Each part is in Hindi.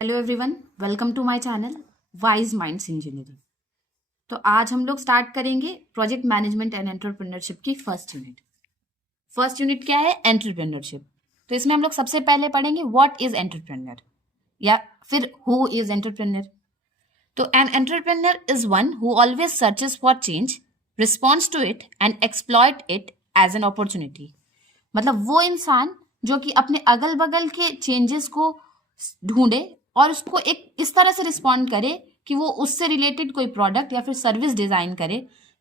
Hello everyone, welcome to my channel wise minds engineering. तो आज हम लोग स्टार्ट करेंगे प्रोजेक्ट मैनेजमेंट एंड एंटरप्रेन्योरशिप की फर्स्ट यूनिट। फर्स्ट यूनिट क्या है? एंटरप्रेन्योरशिप। तो इसमें हम लोग सबसे पहले पढ़ेंगे व्हाट इज एंटरप्रेन्योर या फिर हु इज एंटरप्रेन्योर। तो an entrepreneur is one who always searches for change, responds to it and exploit it as an opportunity. मतलब वो इंसान जो कि अपने अगल बगल के चेंजेस को ढूंढे और उसको एक इस तरह से रिस्पॉन्ड करे कि वो उससे रिलेटेड कोई प्रोडक्ट या फिर सर्विस डिजाइन करे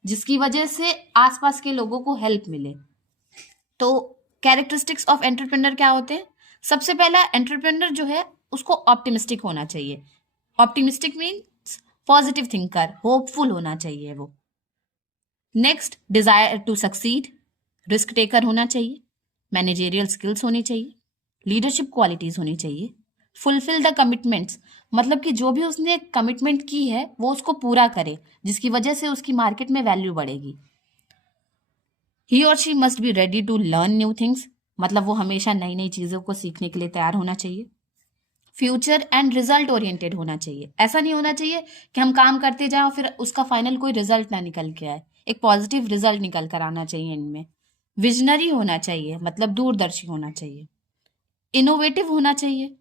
जिसकी वजह से आसपास के लोगों को हेल्प मिले। तो कैरेक्टरिस्टिक्स ऑफ एंटरप्रेन्योर क्या होते हैं? सबसे पहला, एंटरप्रेन्योर जो है उसको ऑप्टिमिस्टिक होना चाहिए। Optimistic means positive thinker, hopeful होना चाहिए वो। Next, desire to succeed, risk taker होना चाहिए। मैनेजेरियल स्किल्स होनी चाहिए। लीडरशिप क्वालिटीज होनी चाहिए। फुलफिल द कमिटमेंट्स, मतलब कि जो भी उसने कमिटमेंट की है वो उसको पूरा करे जिसकी वजह से उसकी मार्केट में वैल्यू बढ़ेगी। ही और she must be ready to learn new things, मतलब वो हमेशा नई नई चीजों को सीखने के लिए तैयार होना चाहिए। फ्यूचर एंड रिजल्ट ओरिएंटेड होना चाहिए। ऐसा नहीं होना चाहिए कि हम काम करते जाएं और फिर उसका फाइनल कोई रिजल्ट ना निकल के आए, एक पॉजिटिव रिजल्ट निकल कर आना चाहिए इनमें। विजनरी होना चाहिए, मतलब दूरदर्शी होना चाहिए। इनोवेटिव होना चाहिए।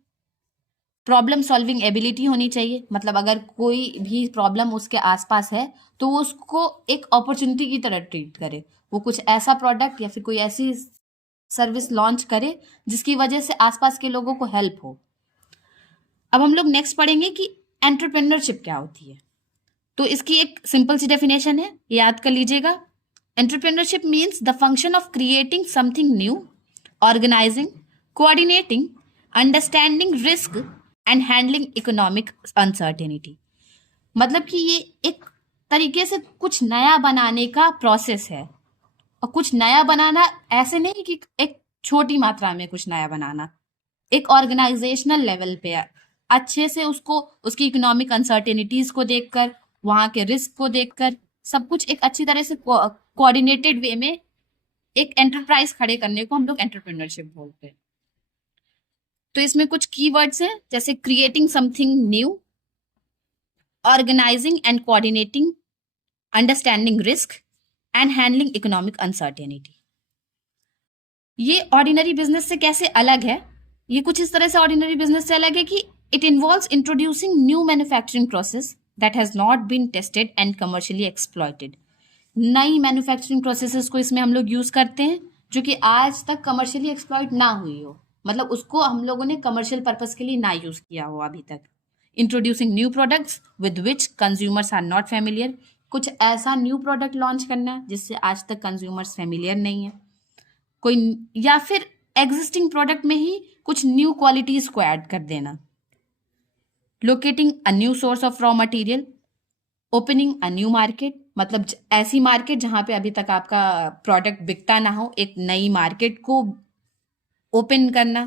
प्रॉब्लम सॉल्विंग एबिलिटी होनी चाहिए, मतलब अगर कोई भी प्रॉब्लम उसके आसपास है तो वो उसको एक अपॉर्चुनिटी की तरह ट्रीट करे। वो कुछ ऐसा प्रोडक्ट या फिर कोई ऐसी सर्विस लॉन्च करे जिसकी वजह से आसपास के लोगों को हेल्प हो। अब हम लोग नेक्स्ट पढ़ेंगे कि एंटरप्रेन्योरशिप क्या होती है। तो इसकी एक सिंपल सी डेफिनेशन है, याद कर लीजिएगा। Entrepreneurship means the function of creating something new, organizing, coordinating, understanding risk and handling economic uncertainty. मतलब कि ये एक तरीके से कुछ नया बनाने का प्रोसेस है। और कुछ नया बनाना ऐसे नहीं कि एक छोटी मात्रा में कुछ नया बनाना, एक ऑर्गेनाइजेशनल लेवल पे अच्छे से उसको उसकी इकोनॉमिक अनसर्टेनिटीज को देखकर, वहां के रिस्क को देखकर, सब कुछ एक अच्छी तरह से कोऑर्डिनेटेड वे में एक एंटरप्राइज खड़े करने को हम लोग एंटरप्रेन्योरशिप बोलते हैं। तो इसमें कुछ कीवर्ड्स हैं, जैसे creating something new, organizing and coordinating, understanding risk and handling economic uncertainty. ये ऑर्डिनरी बिजनेस से कैसे अलग है? ये कुछ इस तरह से ऑर्डिनरी बिजनेस से अलग है कि it involves introducing new manufacturing process that has not been tested and commercially exploited. नई मैन्युफैक्चरिंग प्रोसेसेस को इसमें हम लोग यूज करते हैं जो कि आज तक कमर्शियली एक्सप्लॉयट ना हुई हो, मतलब उसको हम लोगों ने कमर्शियल पर्पस के लिए ना यूज किया हो अभी तक। Introducing new products with which consumers are not familiar, कुछ ऐसा न्यू प्रोडक्ट लॉन्च करना है जिससे आज तक कंज्यूमर्स फेमिलियर नहीं है कोई, या फिर एग्जिस्टिंग प्रोडक्ट में ही कुछ न्यू क्वालिटीज को ऐड कर देना। Locating a new source of raw material, opening a new market, मतलब ऐसी मार्केट जहां पे अभी तक आपका प्रोडक्ट बिकता ना हो, एक नई मार्केट को ओपन करना,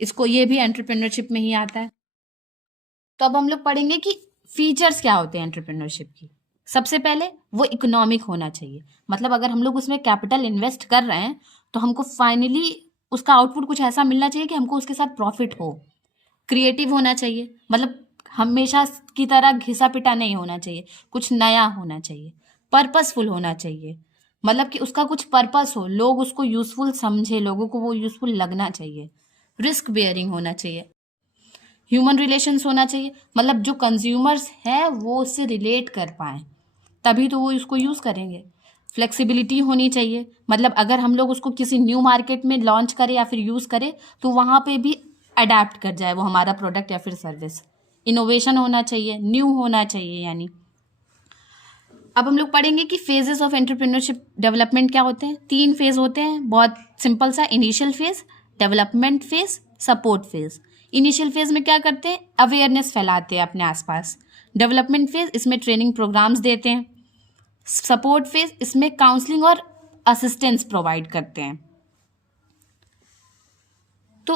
इसको ये भी एंटरप्रेन्योरशिप में ही आता है। तो अब हम लोग पढ़ेंगे कि फीचर्स क्या होते हैं एंटरप्रेन्योरशिप की। सबसे पहले वो इकोनॉमिक होना चाहिए, मतलब अगर हम लोग उसमें कैपिटल इन्वेस्ट कर रहे हैं तो हमको फाइनली उसका आउटपुट कुछ ऐसा मिलना चाहिए कि हमको उसके साथ प्रॉफिट हो। क्रिएटिव होना चाहिए, मतलब हमेशा की तरह घिसा पिटा नहीं होना चाहिए, कुछ नया होना चाहिए। पर्पसफुल होना चाहिए, मतलब कि उसका कुछ पर्पस हो, लोग उसको यूजफुल समझे, लोगों को वो यूजफुल लगना चाहिए। रिस्क बेयरिंग होना चाहिए। ह्यूमन रिलेशंस होना चाहिए, मतलब जो कंज्यूमर्स है वो उससे रिलेट कर पाए तभी तो वो उसको यूज करेंगे। फ्लेक्सिबिलिटी होनी चाहिए, मतलब अगर हम लोग उसको किसी न्यू मार्केट में लॉन्च करें या फिर यूज करें तो वहां पे भी अडेप्ट कर जाए वो हमारा प्रोडक्ट या फिर सर्विस। इनोवेशन होना चाहिए, न्यू होना चाहिए यानी। अब हम लोग पढ़ेंगे कि फेजेस ऑफ एंटरप्रेन्योरशिप डेवलपमेंट क्या होते हैं। 3 फेज होते हैं, बहुत सिंपल सा। Initial phase, development phase, support phase. Initial phase में क्या करते हैं? अवेयरनेस फैलाते हैं अपने आसपास। डेवलपमेंट फेज, इसमें ट्रेनिंग प्रोग्राम्स देते हैं। सपोर्ट फेज, इसमें काउंसलिंग और असिस्टेंस प्रोवाइड करते हैं। तो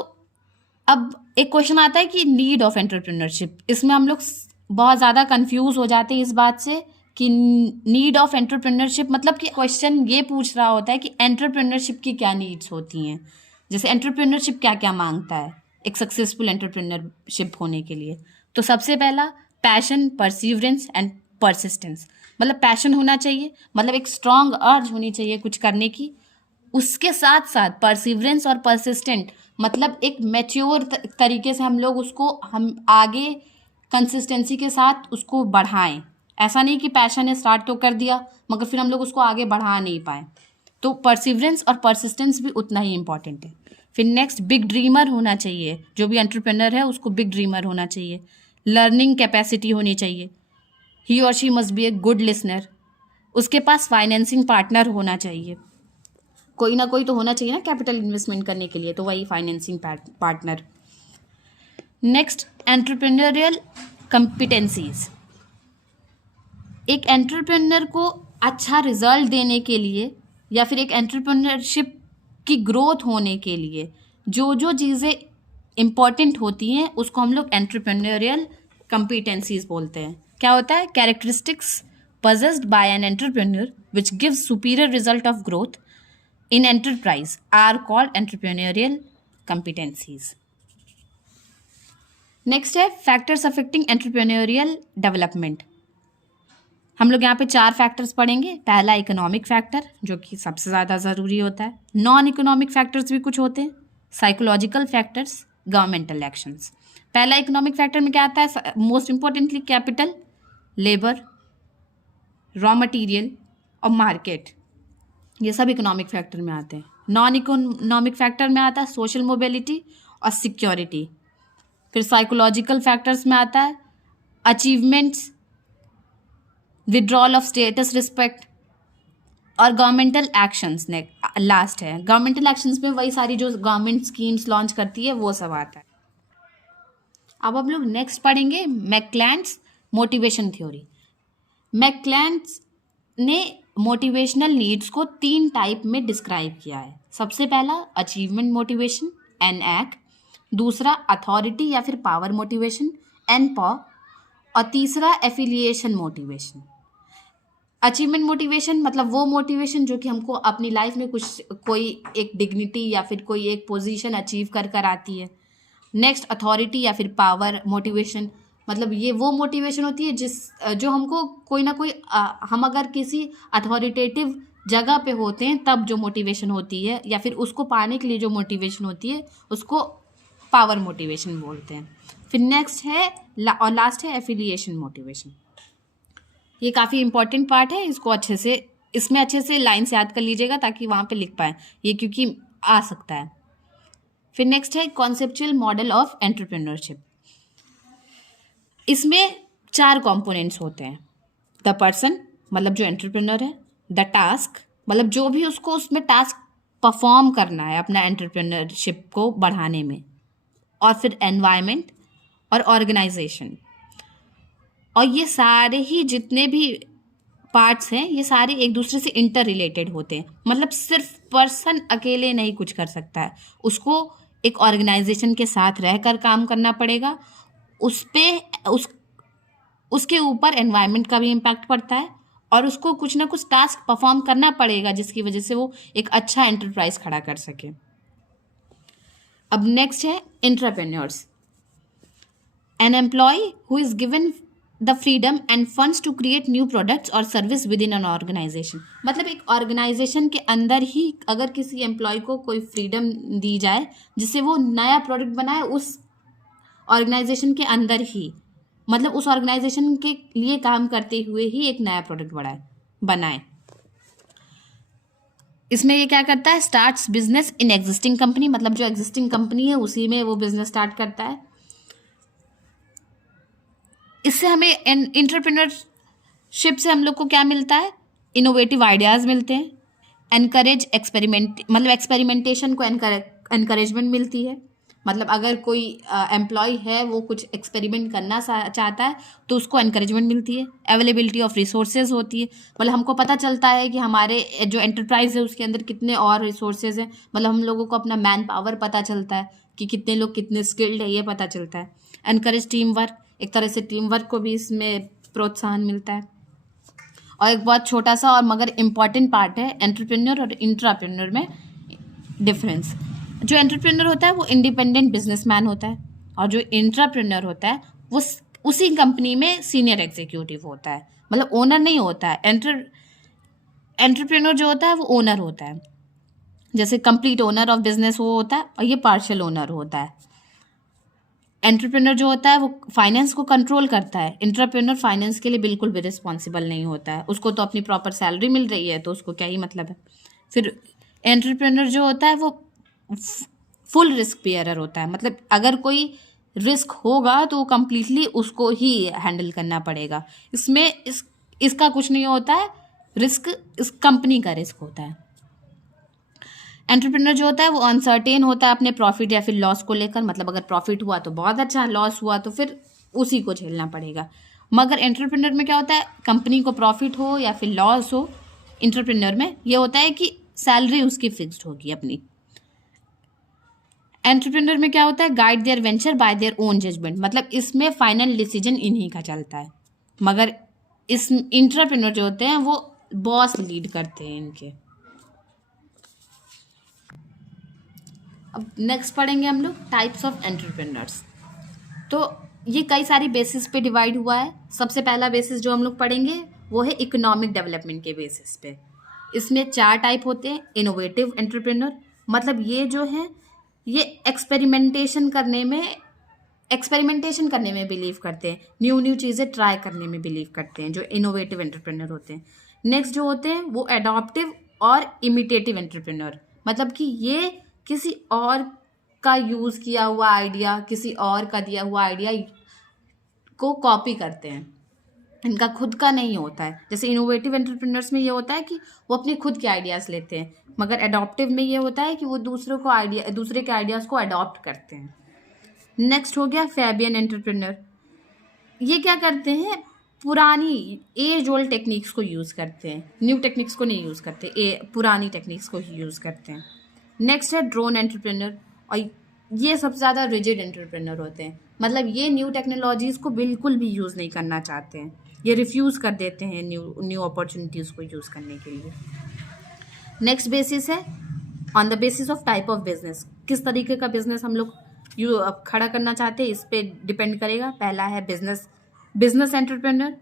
अब एक क्वेश्चन आता है कि नीड ऑफ एंटरप्रेन्योरशिप, इसमें हम लोग बहुत ज़्यादा कंफ्यूज हो जाते हैं इस बात से कि नीड ऑफ एंटरप्रेन्योरशिप, मतलब कि क्वेश्चन ये पूछ रहा होता है कि एंटरप्रेन्योरशिप की क्या नीड्स होती हैं। जैसे एंटरप्रेन्योरशिप क्या क्या मांगता है, एक सक्सेसफुल एंटरप्रेन्योरशिप होने के लिए? तो सबसे पहला पैशन, परसिवरेंस एंड परसिस्टेंस। मतलब पैशन होना चाहिए, मतलब एक स्ट्रांग अर्ज होनी चाहिए कुछ करने की। उसके साथ साथ परसिवरेंस और परसिस्टेंट, मतलब एक मैच्योर तरीके से हम लोग उसको हम आगे कंसिस्टेंसी के साथ उसको बढ़ाएं। ऐसा नहीं कि पैशन है, स्टार्ट तो कर दिया मगर फिर हम लोग उसको आगे बढ़ा नहीं पाए। तो परसिवरेंस और परसिस्टेंस भी उतना ही इंपॉर्टेंट है। फिर नेक्स्ट, बिग ड्रीमर होना चाहिए। जो भी एंटरप्रेन्योर है उसको बिग ड्रीमर होना चाहिए। लर्निंग कैपेसिटी होनी चाहिए। ही और she must B a good listener. उसके पास फाइनेंसिंग पार्टनर होना चाहिए। कोई ना कोई तो होना चाहिए ना कैपिटल इन्वेस्टमेंट करने के लिए, तो वही financing partner. Next, entrepreneurial competencies. एक एंटरप्रेन्योर को अच्छा रिजल्ट देने के लिए या फिर एक एंटरप्रेन्योरशिप की ग्रोथ होने के लिए जो जो चीज़ें इम्पॉर्टेंट होती हैं उसको हम लोग एंटरप्रेन्योरियल कॉम्पिटेंसीज बोलते हैं। क्या होता है? Characteristics possessed by an entrepreneur which gives superior result of growth in enterprise are called entrepreneurial competencies. Next है फैक्टर्स अफेक्टिंग एंटरप्रेन्योरियल डेवलपमेंट। हम लोग यहाँ पे 4 फैक्टर्स पढ़ेंगे। पहला इकोनॉमिक फैक्टर, जो कि सबसे ज़्यादा ज़रूरी होता है। नॉन इकोनॉमिक फैक्टर्स भी कुछ होते हैं। Psychological factors, governmental actions. पहला इकोनॉमिक फैक्टर में क्या आता है? Most importantly capital, labour, raw material और मार्केट, ये सब इकोनॉमिक फैक्टर में आते हैं। नॉन इकोनॉमिक फैक्टर में आता है सोशल मोबिलिटी और सिक्योरिटी। फिर साइकोलॉजिकल फैक्टर्स में आता है achievements, withdrawal of status, respect और गवर्नमेंटल एक्शंस। ने लास्ट है गवर्नमेंटल एक्शंस में वही सारी जो गवर्नमेंट स्कीम्स लॉन्च करती है वो सब आता है। अब हम लोग नेक्स्ट पढ़ेंगे मैकक्लेंड्स मोटिवेशन थ्योरी। मैकक्लेंड्स ने मोटिवेशनल नीड्स को 3 टाइप में डिस्क्राइब किया है। सबसे पहला अचीवमेंट मोटिवेशन, NAC। दूसरा अथॉरिटी या फिर पावर मोटिवेशन, NPOW। और तीसरा एफिलिएशन मोटिवेशन। अचीवमेंट मोटिवेशन मतलब वो मोटिवेशन जो कि हमको अपनी लाइफ में कुछ कोई एक डिग्निटी या फिर कोई एक पोजीशन अचीव कर कर आती है। नेक्स्ट अथॉरिटी या फिर पावर मोटिवेशन, मतलब ये वो मोटिवेशन होती है जो हमको कोई ना कोई हम अगर किसी अथॉरिटेटिव जगह पे होते हैं तब जो मोटिवेशन होती है, या फिर उसको पाने के लिए जो मोटिवेशन होती है उसको पावर मोटिवेशन बोलते हैं। फिर नेक्स्ट है और लास्ट है एफिलिएशन मोटिवेशन। ये काफ़ी इंपॉर्टेंट पार्ट है, इसको इसमें अच्छे से लाइन से याद कर लीजिएगा ताकि वहाँ पे लिख पाएँ ये, क्योंकि आ सकता है। फिर नेक्स्ट है कॉन्सेप्चुअल मॉडल ऑफ एंटरप्रेन्योरशिप। इसमें 4 कंपोनेंट्स होते हैं। द पर्सन, मतलब जो एंटरप्रेन्योर है। द टास्क, मतलब जो भी उसको उसमें टास्क परफॉर्म करना है अपना एंटरप्रेन्योरशिप को बढ़ाने में। और फिर एनवायरनमेंट और ऑर्गेनाइजेशन। और ये सारे ही जितने भी पार्ट्स हैं ये सारे एक दूसरे से इंटर रिलेटेड होते हैं। मतलब सिर्फ पर्सन अकेले नहीं कुछ कर सकता है, उसको एक ऑर्गेनाइजेशन के साथ रहकर काम करना पड़ेगा। उसके ऊपर एनवायरनमेंट का भी इम्पैक्ट पड़ता है और उसको कुछ ना कुछ टास्क परफॉर्म करना पड़ेगा जिसकी वजह से वो एक अच्छा एंटरप्राइज खड़ा कर सके। अब नेक्स्ट है entrepreneurs. An employee who is given the freedom and funds to create new products और service within an organisation. मतलब एक ऑर्गेनाइजेशन के अंदर ही अगर किसी एम्प्लॉय को कोई फ्रीडम दी जाए जिससे वो नया प्रोडक्ट बनाए उस ऑर्गेनाइजेशन के अंदर ही, मतलब उस ऑर्गेनाइजेशन के लिए काम करते हुए ही एक नया प्रोडक्ट बनाए। इसमें ये क्या करता है? Starts business in existing company, मतलब जो एग्जिस्टिंग कंपनी है उसी में वो बिजनेस स्टार्ट करता है। इससे हमें एंटरप्रेन्योरशिप से हम लोग को क्या मिलता है? इनोवेटिव आइडियाज़ मिलते हैं। एनकरेज मतलब एक्सपेरिमेंटेशन को एनकरेजमेंट मिलती है। मतलब अगर कोई एम्प्लॉय है वो कुछ एक्सपेरिमेंट करना चाहता है तो उसको एनकरेजमेंट मिलती है। अवेलेबिलिटी ऑफ रिसोर्सेज होती है, मतलब हमको पता चलता है कि हमारे जो एंटरप्राइज है उसके अंदर कितने और रिसोर्सेज हैं। मतलब हम लोगों को अपना मैन पावर पता चलता है कि कितने लोग कितने स्किल्ड है, ये पता चलता है। एनकरेज टीम वर्क, एक तरह से टीम वर्क को भी इसमें प्रोत्साहन मिलता है। और एक बहुत छोटा सा और मगर इम्पॉर्टेंट पार्ट है एंटरप्रेन्योर और इंट्राप्रेन्योर में डिफरेंस। जो एंटरप्रेन्योर होता है वो इंडिपेंडेंट बिजनेसमैन होता है, और जो इंट्राप्रेन्योर होता है वो उसी कंपनी में सीनियर एग्जीक्यूटिव होता है, मतलब ओनर नहीं होता है। एंटरप्रेन्योर जो होता है वो ओनर होता है, जैसे कंप्लीट ओनर ऑफ बिजनेस वो होता है, और ये पार्शियल ओनर होता है। एंटरप्रेन्योर जो होता है वो फाइनेंस को कंट्रोल करता है, इंट्राप्रेन्योर फाइनेंस के लिए बिल्कुल भी रिस्पॉन्सिबल नहीं होता है, उसको तो अपनी प्रॉपर सैलरी मिल रही है तो उसको क्या ही मतलब है। फिर एंटरप्रेन्योर जो होता है वो फुल रिस्क बेयरर होता है, मतलब अगर कोई रिस्क होगा तो वो कम्प्लीटली उसको ही हैंडल करना पड़ेगा। इसमें इसका कुछ नहीं होता है, रिस्क इस कंपनी का रिस्क होता है। एंटरप्रेन्योर जो होता है वो अनसर्टेन होता है अपने प्रॉफिट या फिर लॉस को लेकर, मतलब अगर प्रॉफिट हुआ तो बहुत अच्छा, लॉस हुआ तो फिर उसी को झेलना पड़ेगा। मगर एंटरप्रेन्योर में क्या होता है, कंपनी को प्रॉफिट हो या फिर लॉस हो, एंटरप्रेन्योर में ये होता है कि सैलरी उसकी फिक्स्ड होगी अपनी। एंटरप्रेन्योर में क्या होता है, guide their venture by their own judgement, मतलब इसमें फाइनल डिसीजन इन्हीं का चलता है। मगर इस इंट्राप्रेन्योर जो होते हैं वो बॉस लीड करते हैं इनके। अब नेक्स्ट पढ़ेंगे हम लोग टाइप्स ऑफ एंटरप्रेन्योर्स। तो ये कई सारी बेसिस पे डिवाइड हुआ है। सबसे पहला बेसिस जो हम लोग पढ़ेंगे वो है इकोनॉमिक डेवलपमेंट के बेसिस पे। इसमें 4 टाइप होते हैं। इनोवेटिव एंटरप्रेन्योर, मतलब ये जो है ये एक्सपेरिमेंटेशन करने में बिलीव करते हैं, न्यू चीज़ें ट्राई करने में बिलीव करते हैं, जो इनोवेटिव एंटरप्रेन्योर होते हैं। नेक्स्ट जो होते हैं वो एडॉप्टिव और इमिटेटिव एंटरप्रेन्योर, मतलब कि ये किसी और का यूज़ किया हुआ आइडिया, किसी और का दिया हुआ आइडिया को कॉपी करते हैं, इनका खुद का नहीं होता है। जैसे इनोवेटिव एंटरप्रेन्योर्स में ये होता है कि वो अपने खुद के आइडियाज़ लेते हैं, मगर एडॉप्टिव में ये होता है कि वो दूसरे के आइडियाज़ को अडॉप्ट करते हैं। नेक्स्ट हो गया फैबियन एंटरप्रेन्योर। ये क्या करते हैं, पुरानी एज ओल्ड टेक्निक्स को यूज़ करते हैं, न्यू टेक्निक्स को नहीं यूज़ करते, पुरानी टेक्निक्स को ही यूज़ करते हैं। नेक्स्ट है ड्रोन एंटरप्रेन्योर, और ये सबसे ज़्यादा रिजिड एंटरप्रेन्योर होते हैं, मतलब ये न्यू टेक्नोलॉजीज़ को बिल्कुल भी यूज़ नहीं करना चाहते हैं, ये रिफ्यूज़ कर देते हैं न्यू अपॉर्चुनिटीज़ को यूज़ करने के लिए। नेक्स्ट बेसिस है on the basis of type of business, किस तरीके का बिजनेस हम लोग खड़ा करना चाहते हैं इस पर डिपेंड करेगा। पहला है बिजनेस एंटरप्रेन्योर,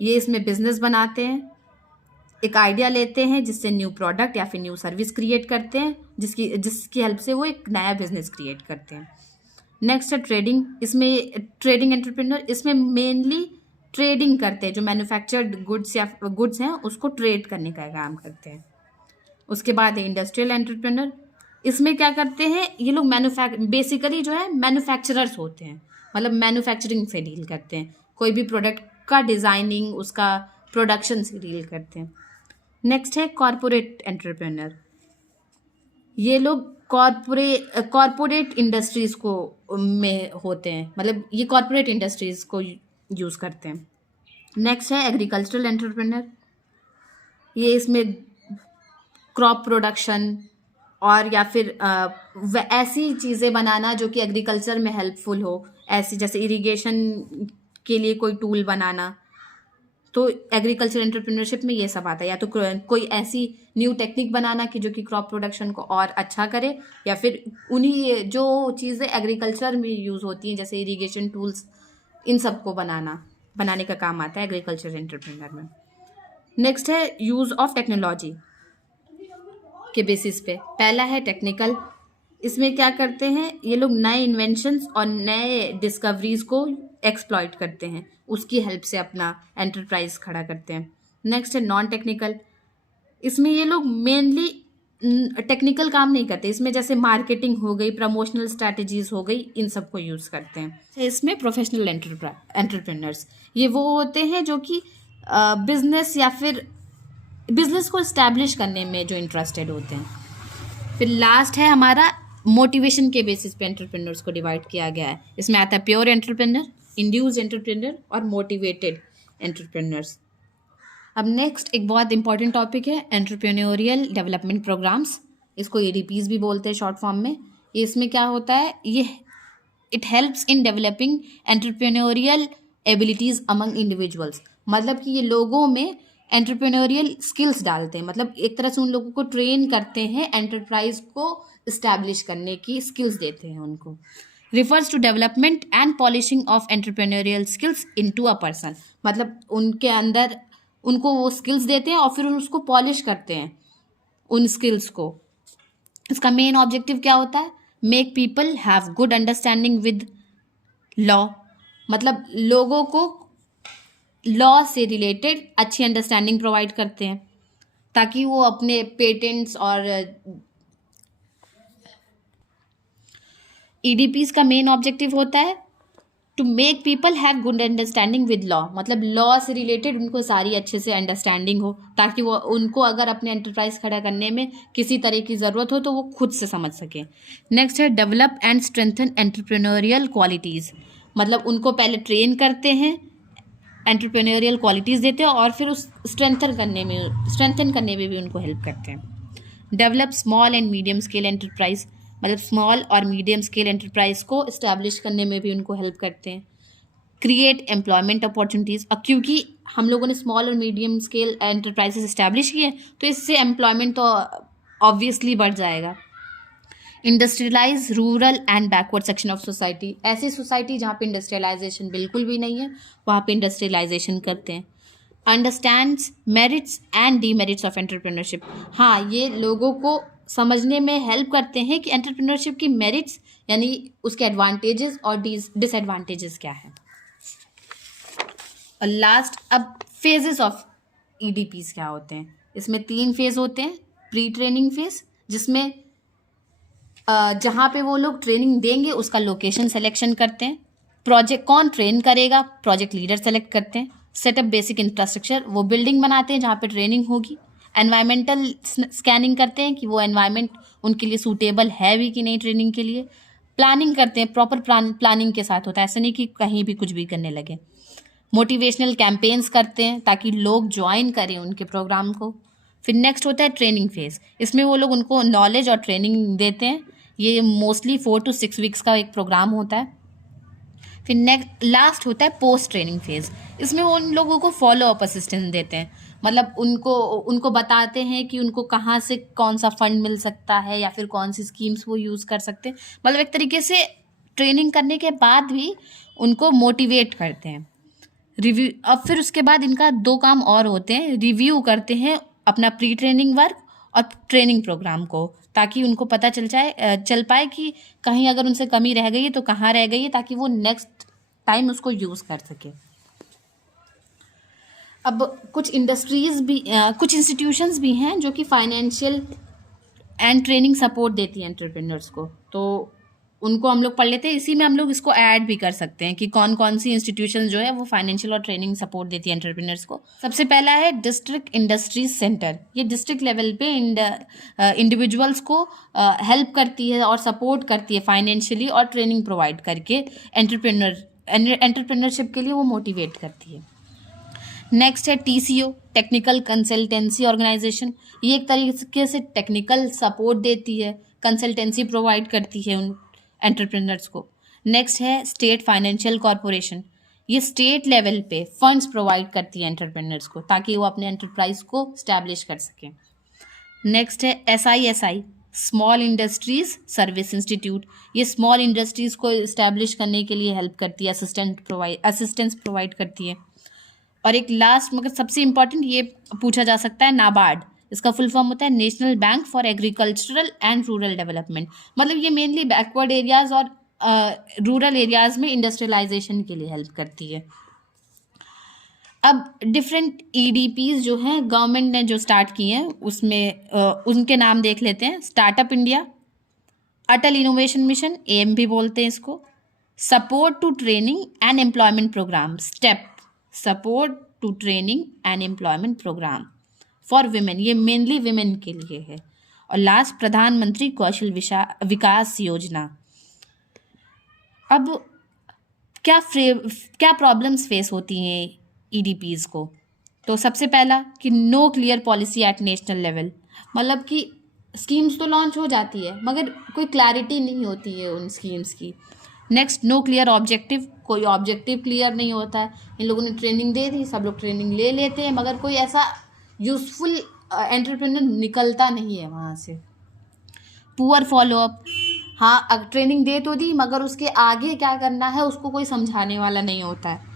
ये इसमें बिजनेस बनाते हैं, एक आइडिया लेते हैं जिससे न्यू प्रोडक्ट या फिर न्यू सर्विस क्रिएट करते हैं, जिसकी हेल्प से वो एक नया बिजनेस क्रिएट करते हैं। नेक्स्ट है ट्रेडिंग, इसमें ट्रेडिंग एंटरप्रेन्योर इसमें मेनली ट्रेडिंग करते हैं, जो मैन्युफैक्चर्ड गुड्स हैं उसको ट्रेड करने का काम करते हैं। उसके बाद है इंडस्ट्रियल एंटरप्रेन्योर, इसमें क्या करते हैं ये लोग बेसिकली जो है मैन्युफैक्चरर्स होते हैं, मतलब मैन्युफैक्चरिंग से डील करते हैं, कोई भी प्रोडक्ट का डिज़ाइनिंग उसका प्रोडक्शन से डील करते हैं। नेक्स्ट है कॉरपोरेट एंटरप्रेन्योर, ये लोग कॉरपोरेट इंडस्ट्रीज़ को में होते हैं, मतलब ये कॉरपोरेट इंडस्ट्रीज़ को यूज़ करते हैं। नेक्स्ट है एग्रीकल्चरल एंटरप्रेन्योर, ये इसमें क्रॉप प्रोडक्शन और या फिर ऐसी चीज़ें बनाना जो कि एग्रीकल्चर में हेल्पफुल हो, ऐसी जैसे इरिगेशन के लिए कोई टूल बनाना, तो एग्रीकल्चर एंटरप्रेन्योरशिप में ये सब आता है। या तो कोई ऐसी न्यू टेक्निक बनाना कि जो कि क्रॉप प्रोडक्शन को और अच्छा करे, या फिर उन्हीं जो चीज़ें एग्रीकल्चर में यूज़ होती हैं जैसे इरिगेशन टूल्स, इन सब को बनाने का काम आता है एग्रीकल्चर एंटरप्रेन्योर में। नेक्स्ट है यूज़ ऑफ टेक्नोलॉजी के बेसिस पे। पहला है टेक्निकल, इसमें क्या करते हैं ये लोग नए इन्वेंशंस और नए डिस्कवरीज को एक्सप्लॉइट करते हैं, उसकी हेल्प से अपना एंटरप्राइज खड़ा करते हैं। नेक्स्ट है नॉन टेक्निकल, इसमें ये लोग मेनली टेक्निकल काम नहीं करते, इसमें जैसे मार्केटिंग हो गई, प्रमोशनल स्ट्रैटेजीज हो गई, इन सब को यूज़ करते हैं। इसमें प्रोफेशनल एंटरप्रेन्योर्स ये वो होते हैं जो कि बिजनेस या फिर बिजनेस को इस्टेब्लिश करने में जो इंटरेस्टेड होते हैं। फिर लास्ट है हमारा मोटिवेशन के बेसिस पे एंटरप्रेन्योर्स को डिवाइड किया गया है। इसमें आता है प्योर एंटरप्रेन्योर, इंड्यूस्ड एंटरप्रेन्योर और मोटिवेटेड एंटरप्रेन्योर्स। अब नेक्स्ट एक बहुत इंपॉर्टेंट टॉपिक है एंटरप्रेन्योरियल डेवलपमेंट प्रोग्राम्स, इसको एडीपीज भी बोलते हैं शॉर्ट फॉर्म में। ये इसमें क्या होता है, ये it helps in developing entrepreneurial abilities among individuals, मतलब कि ये लोगों में एंटरप्रेन्योरियल स्किल्स डालते हैं, मतलब एक तरह से उन लोगों को ट्रेन करते हैं, एंटरप्राइज को इस्टेब्लिश करने की स्किल्स देते हैं उनको। Refers to development and polishing of entrepreneurial skills into a person, मतलब उनके अंदर उनको वो स्किल्स देते हैं और फिर उसको पॉलिश करते हैं उन स्किल्स को। इसका मेन ऑब्जेक्टिव क्या होता है? Make people have good understanding with law, मतलब लोगों को लॉ से रिलेटेड अच्छी अंडरस्टैंडिंग प्रोवाइड करते हैं ताकि वो अपने पेटेंट्स और ईडीपीज का मेन ऑब्जेक्टिव होता है to make people have good understanding with law, मतलब लॉ से रिलेटेड उनको सारी अच्छे से अंडरस्टैंडिंग हो ताकि वो उनको अगर अपने एंटरप्राइज खड़ा करने में किसी तरह की ज़रूरत हो तो वो खुद से समझ सकें। नेक्स्ट है develop and strengthen entrepreneurial qualities, मतलब उनको पहले ट्रेन करते हैं, एंटरप्रेन्योरियल क्वालिटीज़ देते हैं और फिर उस स्ट्रेंथन करने में भी उनको हेल्प करते हैं। Develop small and medium scale enterprise, मतलब स्मॉल और मीडियम स्केल एंटरप्राइज को इस्टेब्लिश करने में भी उनको हेल्प करते हैं। क्रिएट एम्प्लॉयमेंट अपॉर्चुनिटीज़, अब क्योंकि हम लोगों ने स्मॉल और मीडियम स्केल एंटरप्राइजेस इस्टेब्लिश किए तो इससे एम्प्लॉयमेंट तो ऑब्वियसली बढ़ जाएगा। Industrialise rural and backward section of society, ऐसी सोसाइटी जहाँ पे इंडस्ट्रियलाइजेशन बिल्कुल भी नहीं है वहाँ पे इंडस्ट्रियलाइजेशन करते हैं। Understands merits and demerits of entrepreneurship, हाँ ये लोगों को समझने में हेल्प करते हैं कि एंटरप्रेन्योरशिप की मेरिट्स यानी उसके एडवांटेजेस और डिसएडवांटेजेस क्या है। और लास्ट, अब फेजेस ऑफ ईडीपीज क्या होते हैं? इसमें 3 फेज होते हैं। प्री ट्रेनिंग फेज, जिसमें जहाँ पे वो लोग ट्रेनिंग देंगे उसका लोकेशन सेलेक्शन करते हैं। प्रोजेक्ट कौन ट्रेन करेगा, प्रोजेक्ट लीडर सेलेक्ट करते हैं। सेटअप बेसिक इंफ्रास्ट्रक्चर, वो बिल्डिंग बनाते हैं जहाँ पे ट्रेनिंग होगी। एनवायरमेंटल स्कैनिंग करते हैं कि वो एनवायरमेंट उनके लिए सूटेबल है भी कि नहीं ट्रेनिंग के लिए। प्लानिंग करते हैं, प्रॉपर प्लानिंग के साथ होता है, ऐसा नहीं कि कहीं भी कुछ भी करने लगे। मोटिवेशनल कैंपेन्स करते हैं ताकि लोग ज्वाइन करें उनके प्रोग्राम को। फिर नेक्स्ट होता है ट्रेनिंग फेज, इसमें वो लोग उनको नॉलेज और ट्रेनिंग देते हैं। ये मोस्टली 4 to 6 वीक्स का एक प्रोग्राम होता है। फिर नेक्स्ट लास्ट होता है पोस्ट ट्रेनिंग फेज, इसमें वो उन लोगों को फॉलो अप असिस्टेंस देते हैं, मतलब उनको बताते हैं कि उनको कहाँ से कौन सा फंड मिल सकता है या फिर कौन सी स्कीम्स वो यूज़ कर सकते हैं। मतलब एक तरीके से ट्रेनिंग करने के बाद भी उनको मोटिवेट करते हैं। रिव्यू, अब फिर उसके बाद इनका 2 काम और होते हैं। रिव्यू करते हैं अपना प्री ट्रेनिंग वर्क और ट्रेनिंग प्रोग्राम को, ताकि उनको पता चल पाए कि कहीं अगर उनसे कमी रह गई है तो कहाँ रह गई है, ताकि वो नेक्स्ट टाइम उसको यूज़ कर सके। अब कुछ कुछ इंस्टीट्यूशंस भी हैं जो कि फाइनेंशियल एंड ट्रेनिंग सपोर्ट देती हैं एंटरप्रेन्योर्स को, तो उनको हम लोग पढ़ लेते हैं। इसी में हम लोग इसको ऐड भी कर सकते हैं कि कौन कौन सी इंस्टीट्यूशन जो है वो फाइनेंशियल और ट्रेनिंग सपोर्ट देती है एंटरप्रेन्योर्स को। सबसे पहला है डिस्ट्रिक्ट इंडस्ट्रीज सेंटर, ये डिस्ट्रिक्ट लेवल पे इंडिविजुअल्स को हेल्प करती है और सपोर्ट करती है फाइनेंशियली और ट्रेनिंग प्रोवाइड करके एंटरप्रेन्योरशिप के लिए वो मोटिवेट करती है। नेक्स्ट है टीसीओ, टेक्निकल कंसल्टेंसी ऑर्गेनाइजेशन, ये एक तरीके से टेक्निकल सपोर्ट देती है, कंसल्टेंसी प्रोवाइड करती है उन एंटरप्रेन्योर्स को। नेक्स्ट है स्टेट फाइनेंशियल कॉरपोरेशन, ये स्टेट लेवल पे फंड्स प्रोवाइड करती है एंटरप्रेन्योर्स को ताकि वो अपने एंटरप्राइज को स्टैब्लिश कर सकें। नेक्स्ट है एसआईएसआई, स्मॉल इंडस्ट्रीज सर्विस इंस्टीट्यूट, ये स्मॉल इंडस्ट्रीज को इस्टेब्लिश करने के लिए हेल्प करती है, असिस्टेंस प्रोवाइड करती है। और एक लास्ट मगर सबसे इम्पॉर्टेंट ये पूछा जा सकता है, नाबार्ड, इसका फुल फॉर्म होता है national bank for agricultural and rural development, मतलब ये मेनली बैकवर्ड एरियाज और रूरल एरियाज में इंडस्ट्रियलाइजेशन के लिए हेल्प करती है। अब डिफरेंट ईडीपीज जो हैं गवर्नमेंट ने जो स्टार्ट किए हैं उसमें उनके नाम देख लेते हैं। Startup India, Atal innovation mission, AIM भी बोलते हैं इसको, support to training and employment programme, STEP, support to training and employment programme for women, ये मेनली विमेन के लिए है। और लास्ट प्रधानमंत्री कौशल विकास योजना। अब क्या प्रॉब्लम्स फेस होती हैं ईडीपीज को? तो सबसे पहला कि no clear policy at national level, मतलब कि स्कीम्स तो लॉन्च हो जाती है मगर कोई क्लैरिटी नहीं होती है उन स्कीम्स की। नेक्स्ट, नो क्लियर ऑब्जेक्टिव, कोई ऑब्जेक्टिव क्लियर नहीं होता है। इन लोगों ने ट्रेनिंग दे दी, सब लोग ट्रेनिंग ले लेते हैं, मगर कोई ऐसा यूजफुल एंटरप्रेन्योर निकलता नहीं है वहाँ से। पुअर फॉलोअप, हाँ अब ट्रेनिंग दे तो दी, मगर उसके आगे क्या करना है उसको कोई समझाने वाला नहीं होता है।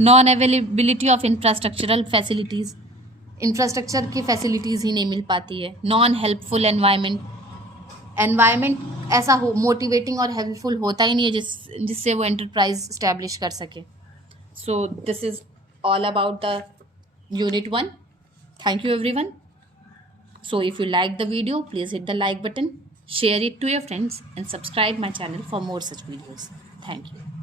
Non availability of infrastructural facilities, infrastructure की फैसिलिटीज़ ही नहीं मिल पाती है। नॉन हेल्पफुल एनवायरनमेंट, एनवायरनमेंट ऐसा हो मोटिवेटिंग और हेल्पफुल होता ही नहीं है जिससे वो एंटरप्राइज स्टैब्लिश कर सके। So this is all about the unit 1. Thank you everyone. So if you like the video, please hit the like button, share it to your friends and subscribe my channel for more such videos. Thank you.